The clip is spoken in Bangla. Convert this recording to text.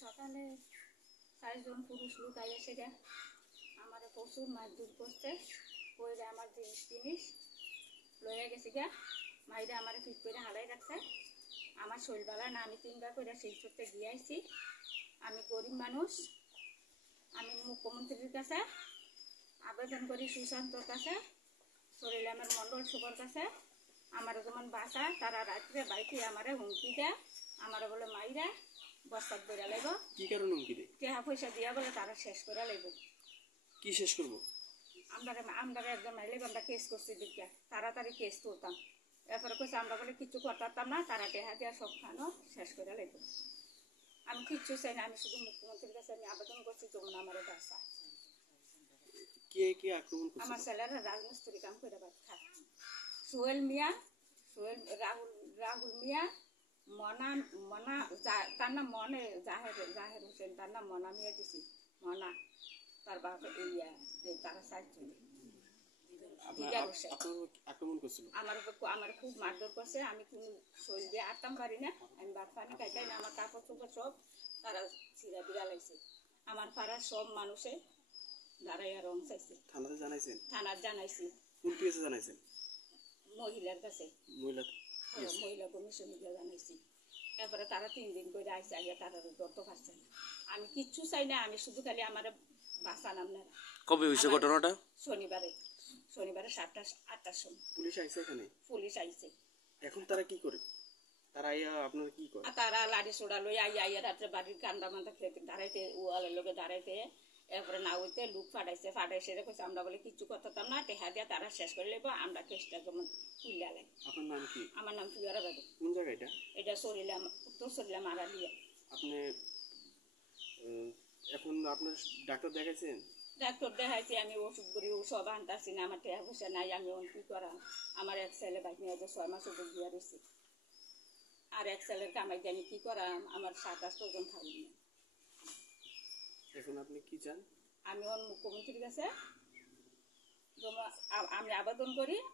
সকালে 4 জন পুরুষ লোক এসে গা আমার প্রচুর মারধর করছে, কইরা আমার জিনিস লইয়া গেছে গা, মাইরা আমার ফিট করে হালাই রাখছে। আমার শরীরবেলা না, আমি 3 বার করে সেই করতে গিয়ে আইছি। আমি গরিব মানুষ, আমি মুখ্যমন্ত্রীর কাছে আবেদন করি, সুশান্তর কাছে, শরীর আমার মন্ডল শুভর কাছে, আমার যেমন বাসা তারা রাত্রে বাইকে আমার হুমকি দেয়, আমার বলে মাইরা বস্তাত বেড়া লাগব। কি কারণে হুমকি দেয়? টাকা পয়সা দিয়া বলে তারা শেষ করে লাগব। কি শেষ করবো? আমরা একজন মাইলে আমরা কেস করছি দিকা, তাড়াতাড়ি কেস তুলতাম। এরপরে কইছে আমরা বলে কিছু করতাম না, তারা টাকা দিয়া সব খানো শেষ করে লাগব। আমি কিচ্ছু চাই না, আমি শুধু মুখ্যমন্ত্রীর কাছে আমি আবেদন করছি যেমন আমার বাসা। কে কে আক্রমণ করছে? আমার ছেলেরা রাজমিস্ত্রি কাম করে ভাত খায়। সোহেল মিয়া, রাহুল মিয়া, মনা তার নাম মনে জাহের হোসেন, তার নাম মনা মিয়া দিছি, মনা তার বাপ ইয়া তারা 4 জন। আক্রমণ করছিল আমার খুব মারধর করছে, আমি কোন শরীর দিয়ে আটতাম পারি না, আমি ভাত পানি খাইতাই না, আমার কাপড় চোপড় সব তারা ছিঁড়া বিড়া লাগছে। আমার পাড়ার সব মানুষে দাঁড়াইয়া রং চাইছে। থানাতে জানাইছেন? থানার জানাইছি। কোন কেসে জানাইছেন? মহিলার কাছে, মহিলা কমিশনে জানাইছি। এরপরে তারা 3 দিন করে আইসে, আইয়া তারা ধরতে পারছে না। আমি কিচ্ছু চাই না, আমি শুধু খালি আমার বাঁচান আপনারা। কবে হয়েছে ঘটনাটা? শনিবারে 7টা 8টার সময়। পুলিশ আইছে এখানে? পুলিশ আইছে। এখন তারা কি করে? তারা আইয়া আপনারা কি করে? তারা লাঠি সোড়া লই আইয়া রাত্রে বাড়ির কান্দা মান্দা খেতে দাঁড়াইতে, ওয়ালের লোকে দাঁড়াইতে, এরপরে না হইতে লোক ফাটাইছে কইছে আমরা বলে কিছু করতাম না, টেহা দিয়া তারা শেষ করে লেবো, আমরা কেসটা যেমন তুলিয়া লাই। আপনার নাম কি? আমার নাম ফিয়ারা বেগম। কোন জায়গা এটা? এটা সরিলাম, উত্তর সরিলাম আড়ালিয়া। আপনি এখন আপনার ডাক্তার দেখাইছেন? ডাক্তার দেখাইছি, আমি ওষুধ করি, ওষুধ আনতাছি না, আমার টেহা পয়সা নাই, আমি কি করাম। আমার এক ছেলে বাইক নিয়ে 6 মাস ওষুধ দিয়া রয়েছে, আর এক ছেলের কামাই দিয়ে আমি কি করাম, আমার 7-8 জন খাবি না। এখন আপনি কি চান? আমি মুখ্যমন্ত্রীর কাছে আমি আবেদন করি,